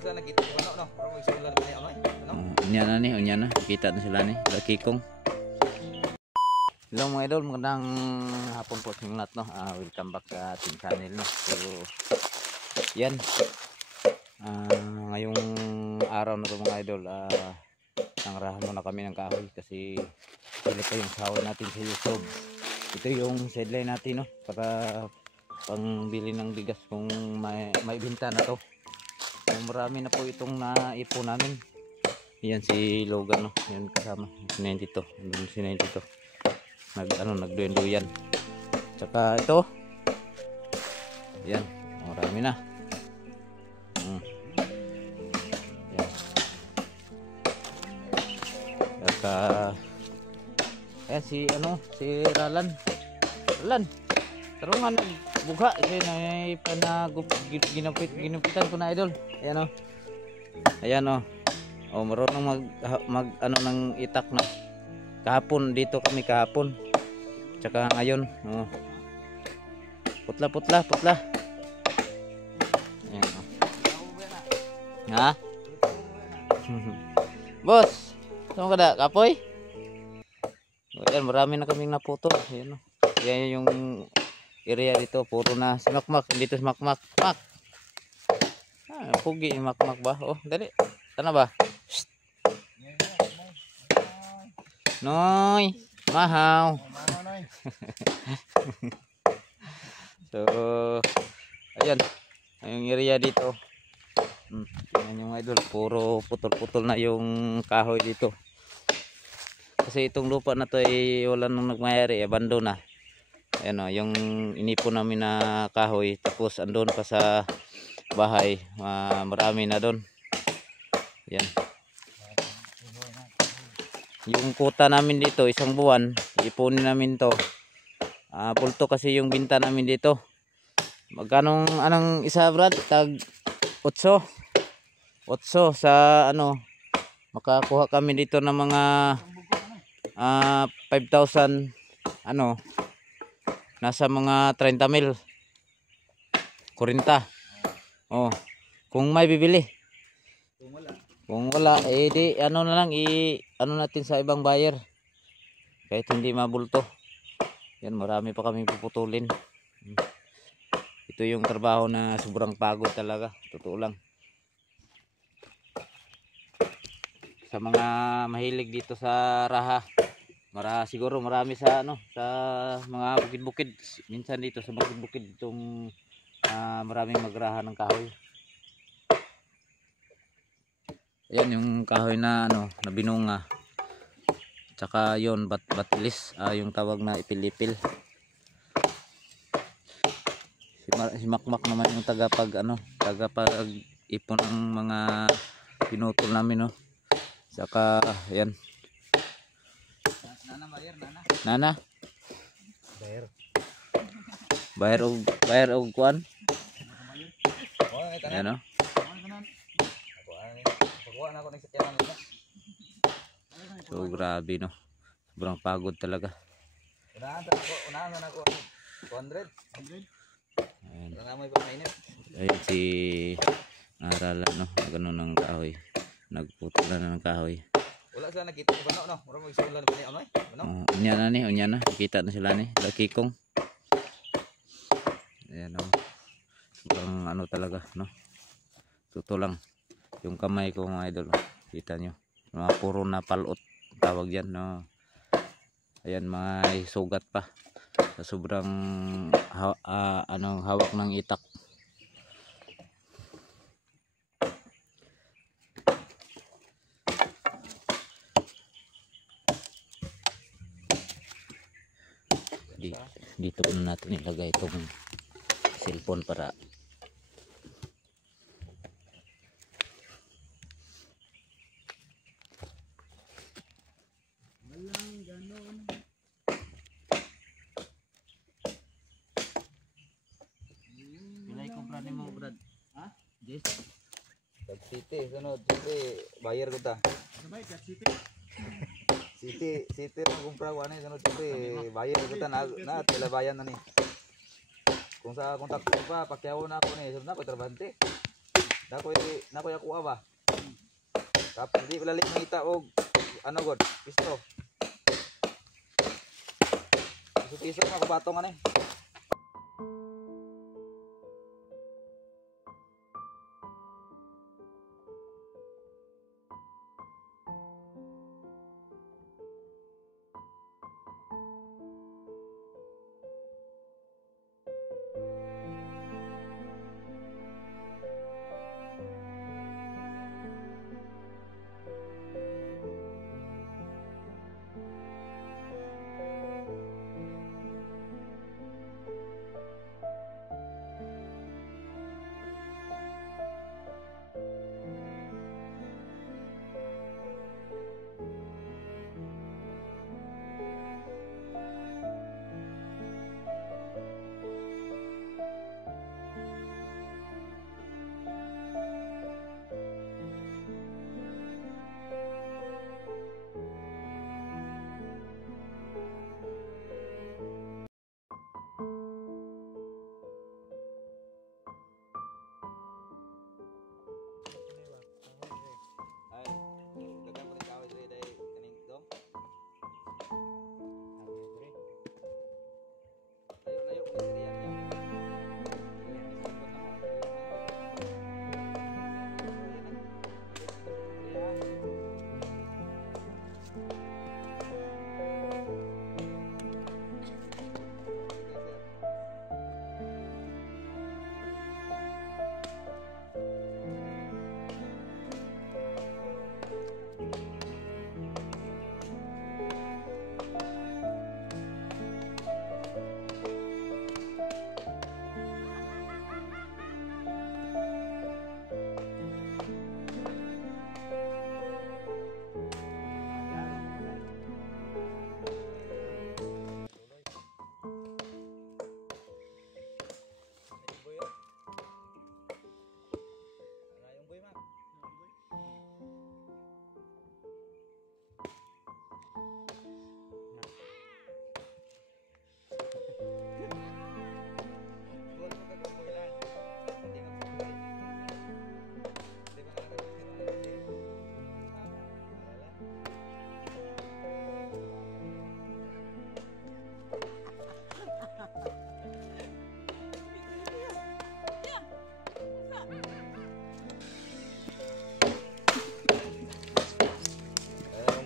sa nakita ko no. Pero magsimulan na ano. Unya na ni, unya na. Kita na sila ni. Laki kong. Hello mga idol, magandang hapon po sa inyo lahat no. Welcome back sa ating channel no. So yan. Ngayong araw na to mga idol, nangrahan muna kami ng kahoy kasi sila pa yung sahod natin sa YouTube. Ito yung sideline natin no, para pangbili ng bigas kung may benta na to. So, marami na po itong naipon namin. Yan si Logan no, yan kasama si 92, andun si 92. Nagduyan-duyan. Tsaka ito. Yan, marami na. Yan. Tsaka ayan si Ralan. Ralan. Tarungan nagbuga kasi ginupitan ko na idol. Ayan o. Ayan o. O marunong mag ng itak na. Kahapon dito kami kahapon. Tsaka ngayon, oh. Putla. Ayan, oh. Ha? Boss, saan ka na? Kapoy? Ayan, marami na kaming naputol. Ayan, oh. Ayan yung area dito. Puro na si Makmak. Dito si Makmak. Mak! Pugi yung Makmak ba? Oh, dali. Sana ba? Shhh. Noy, mahaw. So, ayan. Yung area dito. Yan yung idol. Puro putol-putol na yung kahoy dito. Kasi itong lupa na to ay wala nung nagmayari. Abandon na. Ayan o, yung inipon namin na kahoy. Tapos andun pa sa bahay. Marami na doon. Ayan. Yung kuta namin dito isang buwan, ipunin namin to. Pulto kasi yung binta namin dito. Magkano anong isa brad? Tag 8 sa makakuha kami dito ng mga 5,000 nasa mga 30 mil 40. Oh, kung may bibili. Kung wala, di na lang natin sa ibang buyer. Kahit hindi mabulto. Yan, marami pa kaming puputulin. Ito yung trabaho na sobrang pagod talaga. Totoo lang. Sa mga mahilig dito sa raha, siguro marami sa sa mga bukid-bukid. Minsan dito sa bukid-bukid itong maraming magraha ng kahoy. Ayan yung kahoy na na binunga. Tsaka yon batilis, yung tawag na ipil-ipil. Si Makmak naman yung tagapag ipon ng mga pinutol namin no. Tsaka ayan. Nana. Bayar og kuan. Ayan no. So grabe no. Sobrang pagod talaga. Unahan na ako 200. Ayun si Aralan no. Ganun ng kahoy. Nagputol na ng kahoy. Wala sa nakita ko no. Mura magsimulan na ano eh. Unya na. Kita na sila ni. Laki kong. Ayan no. Sobrang talaga no. Totoo lang. Yung kamay ko mga idol, kita nyo, mga puro na palot tawag yan no. Ayan, may sugat pa sa sobrang hawak ng itak. Dito na natin ilagay itong cellphone para Yes. City, sunod. City, bayar ko ta. Sabay, City. City ang kumpra ko ano, sunod City, bayar ko ta na tila bayan na ni. Kung sa kontak ko pa, pakyaw na ako ni, sunod na ko trabante. Nakoy ako ba? Tapos di lalit mangita og ano god, pisto. Piso nga kubatong ano eh.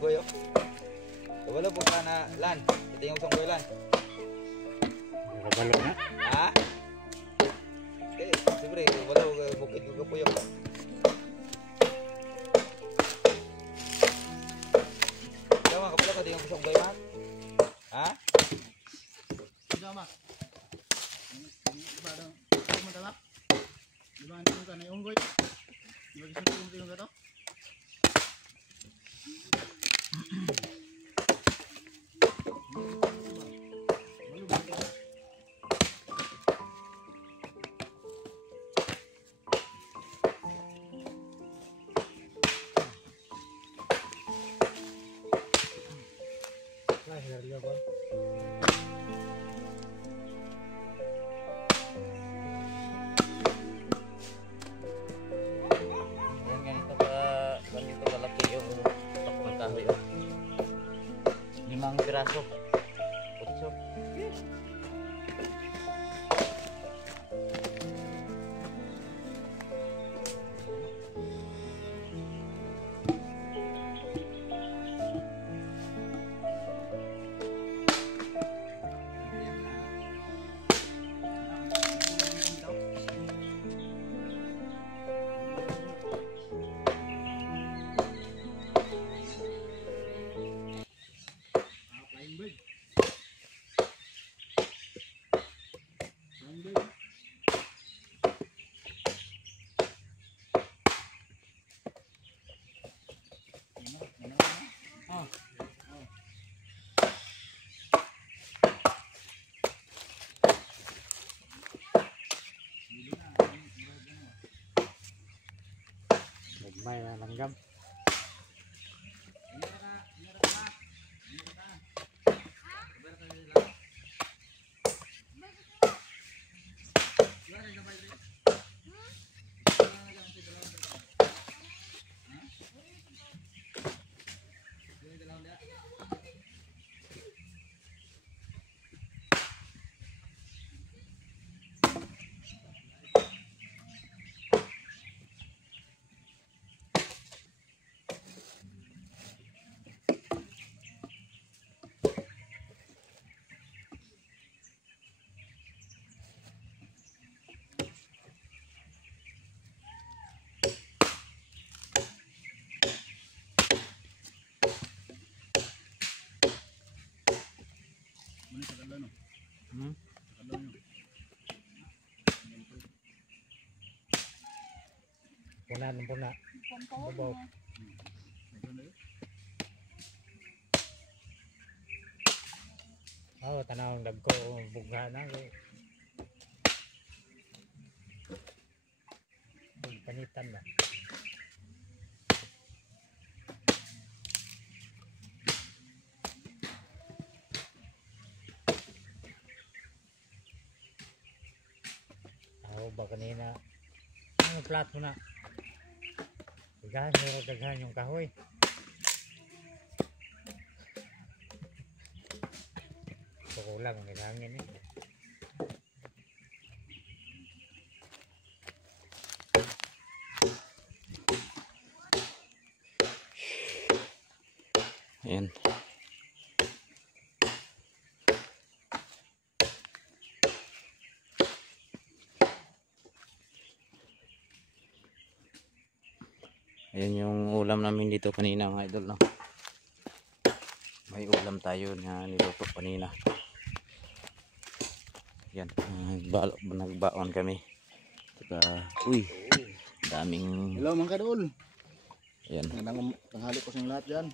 Unggoy oh. Wala po ka na lan. Ito yung unggoy lan. Nakabalo na. Ha? Eh, siyempre, wala bukid ko po yung. Kaya mga kapala ka, ito yung unggoy man. Ha? Sudah mak. Diba dong? Ako matalap. Diba ang tingin ka na yung unggoy? Diba gusto yung tingin ka to? Ayan, ganito kalaki yung tutok ng kahoy. Oh. 5 piraso. 8. Flying bird. Flying bird. Nagmay na langgam. Puna ng puna. Babaw. Oh, tanawang dagko bugha na. Panitan na. Ba kanina ano plat mo na daghan yung kahoy kukulang may hangin eh. Ayan. Ayan yung ulam namin dito kanina mga idol, no? May ulam tayo na niluto kanina. Yan, nagbaon kami. Saka, uy, daming... Hello mga kadol. Ayan, Magandang tanghali po sa inyong lahat dyan.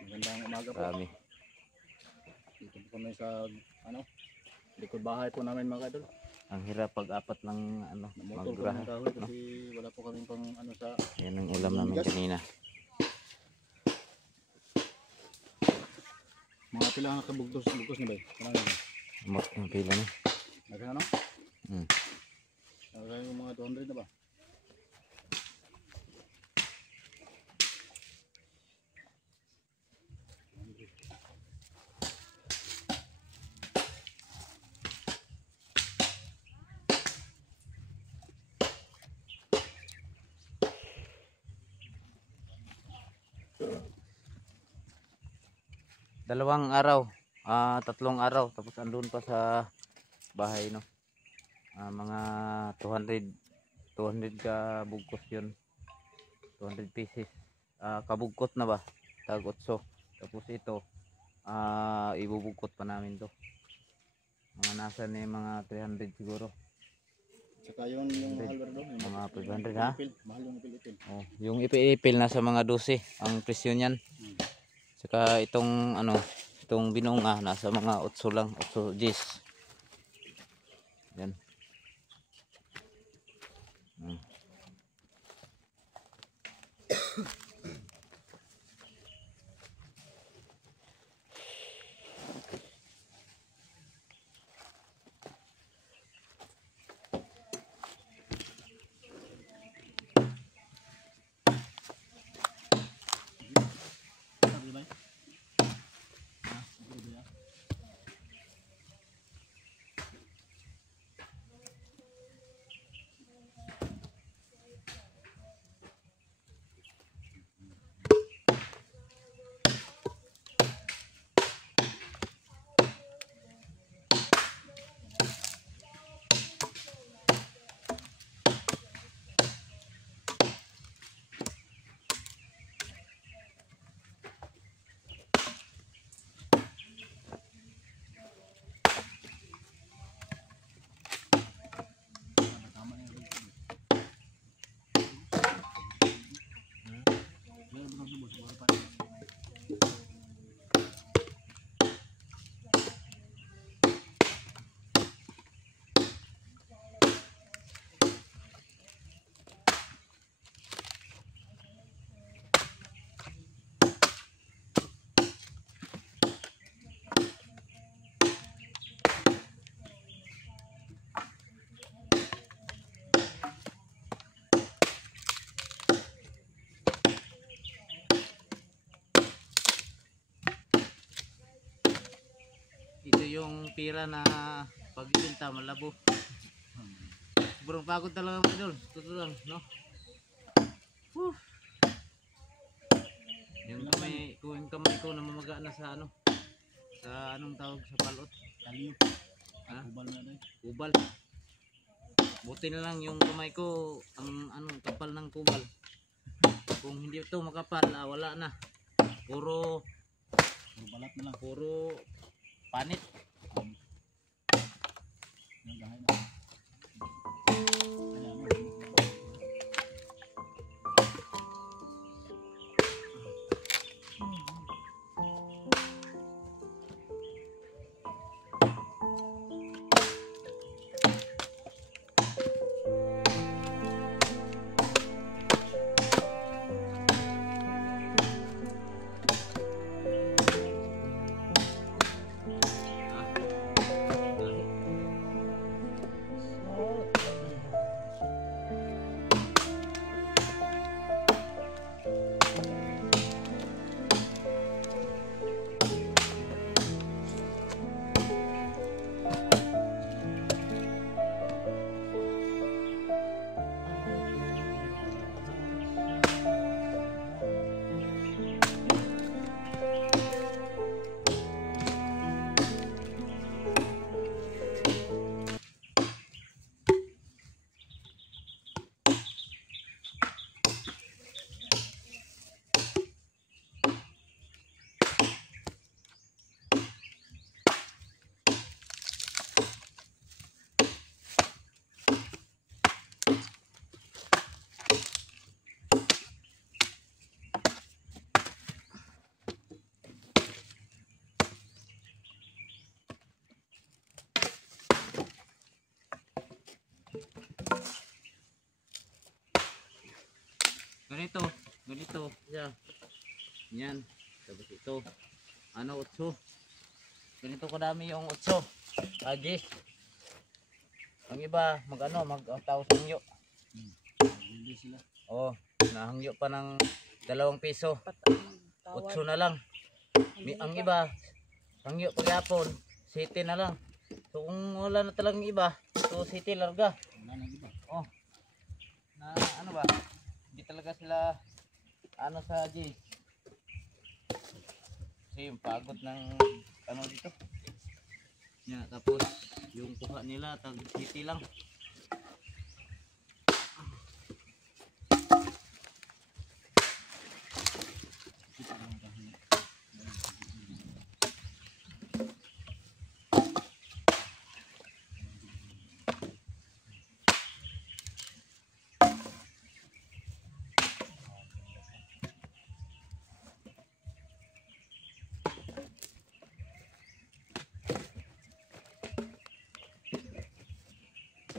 Magandang umaga po. dami. Dito po kami sa likod bahay po namin mga kadol. Ang hirap pag-apat ng Namutol po magraha. ng kahoy kasi wala po kaming pang sa Yan ang ulam namin kanina. mga pila nakabugtos na ba? Kanang na. Amot ng pila na. Nagkano ano? Hmm. Nagkano yung mga 200 na ba? Dalawang araw, tatlong araw, tapos andun pa sa bahay, no? Mga 200 ka bugkos yun. 200 pieces. Kabugkot na ba? Tag-8. Tapos ito, ibubugkot pa namin to. Mga nasa na mga 300 siguro. Tsaka yung mahal ba doon? Mga 500 ha? Mahal yung ipil-ipil. Oh, yung ipil nasa mga 12 ang presyo niyan. Saka itong itong binunga nasa mga 8 lang, 8 Gs. Yan. Ito yung pira na pagbibenta malabo. Sobrang pagod talaga mga idol. Totoo lang, no? Woo! Yung kamay ko namamaga na sa sa anong tawag sa palot? Kaliyo. Ha? Kubal na doon. Kubal. Buti na lang yung kamay ko ang kapal ng kubal. Kung hindi ito makapal, wala na. Puro balat na lang. puro panit. Yung bahay na. Ganito. Ganito. Yeah. Yan. Tapos ito. Ano, 8. Ganito kadami yung 8. Agis. Ang iba, mag-taos hangyo. Hindi sila. Oh, nahangyo pa ng 2 piso. 8 na lang. Ang iba, hangyo paghapon, 7 na lang. So kung wala na talagang iba, so 7 larga. Wala nang iba. Oh. Na ano ba? Hindi talaga sila ano sa G. Kasi yung pagod ng ano dito. Yeah, tapos yung kuha nila tag 7 lang.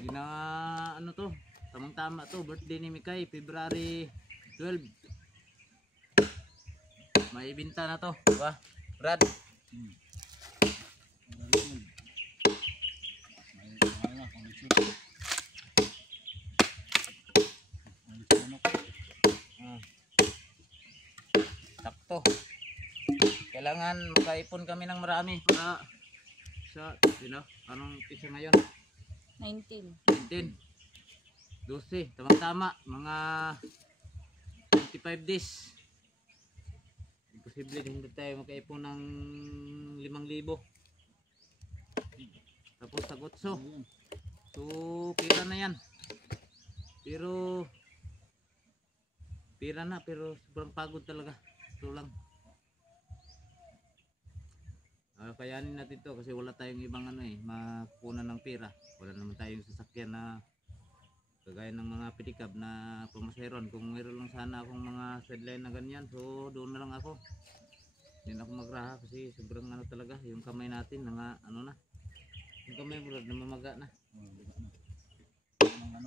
Yun na ano to, tamang tama to, birthday ni Mikay, February 12. May ibinta na to, diba? Brad? Sakto. Kailangan makaipon kami ng marami para sa, anong pisa ngayon? 19. 19, 12, tamang-tama, mga 25 days. Imposible hindi tayo makaipon ng 5,000. Tapos sa gotso. So, pira na yan. Pero sobrang pagod talaga. Ito lang. Kayanin natin to kasi wala tayong ibang makukunan ng pera. Wala naman tayong sasakyan na kagaya ng mga pedicab na pamaseron. Kung mayroon lang sana akong mga sideline na ganyan, so doon na lang ako. Hindi na ako magraha kasi sobrang talaga yung kamay natin na yung kamay bro namamaga na.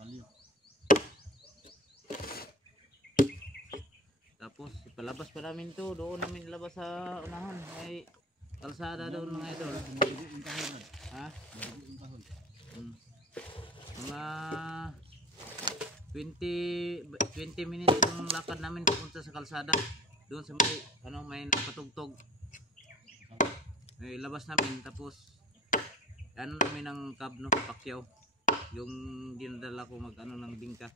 Kaliyo. Tapos ipalabas pa namin to, doon namin ilabas sa unahan. May kalsada doon mga idol. Ha? Mga 20 minutes yung lakad namin pupunta sa kalsada. Doon sa may patugtog. Ilabas namin tapos namin ng cab Pacquiao. Yung dinadala ko ng bingka.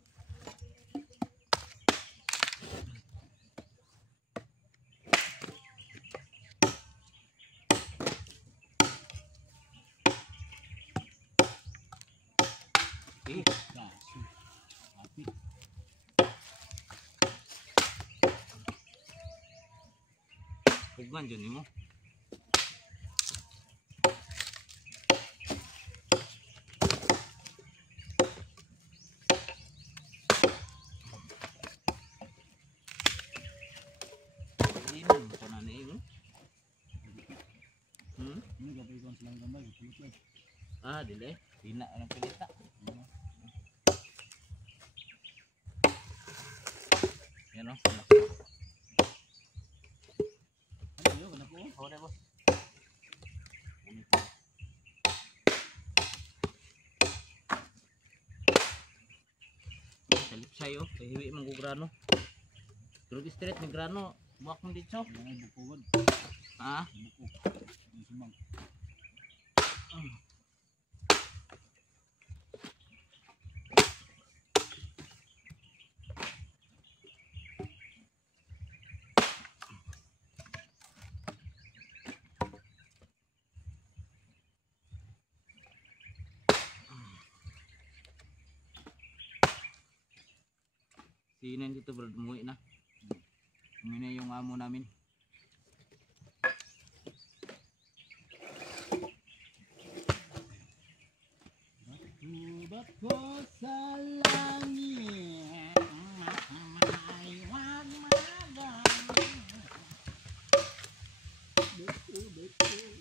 Hugman dyan mo. Inom ko na niyo. Ini gabay ko silang gambay, pulut lang. Dili. Dina ang pilita. Yan o. Ayo, kenapa? Oh, deh, bos. Salip sayo, hiwi mong grano. Pero straight ni grano, buwak mong dito. Jangan bukuan, Ha? buku. Ang sumang. Sinan dito bro, umuwi na. Umuwi na yung amo namin. Tubat ko sa langit, makamay, wag magang. Betul.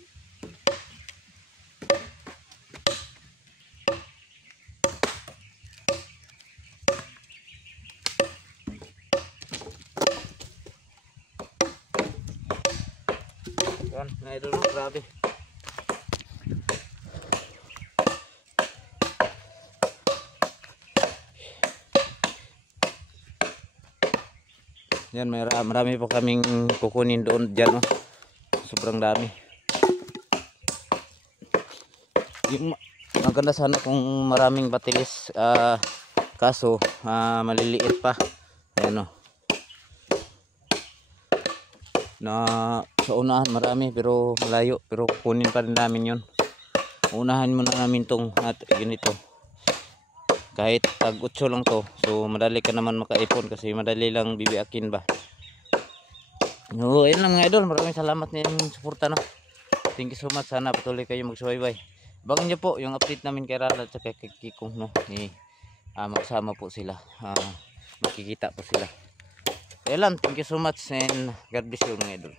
Yan, mga idol, no? Grabe. Yan, marami pa kaming kukunin doon dyan, no? Sobrang dami. Yung maganda sana kung maraming batilis, kaso maliliit pa. Ayan, no? Na sa unahan marami pero malayo, pero kukunin pa rin namin yun. Unahan muna namin tong ganito. Kahit tag 8 lang to, so madali ka naman makaipon kasi madali lang bibiakin ba. No, ayun lang mga idol, maraming salamat ninyong suporta, no. Thank you so much, sana patuloy kayo magsubaybay. Abangan niyo po yung update namin kay Ral at kay Kikong, no. Magsama po sila, makikita po sila. Ayun lang, thank you so much and God bless you mga idol.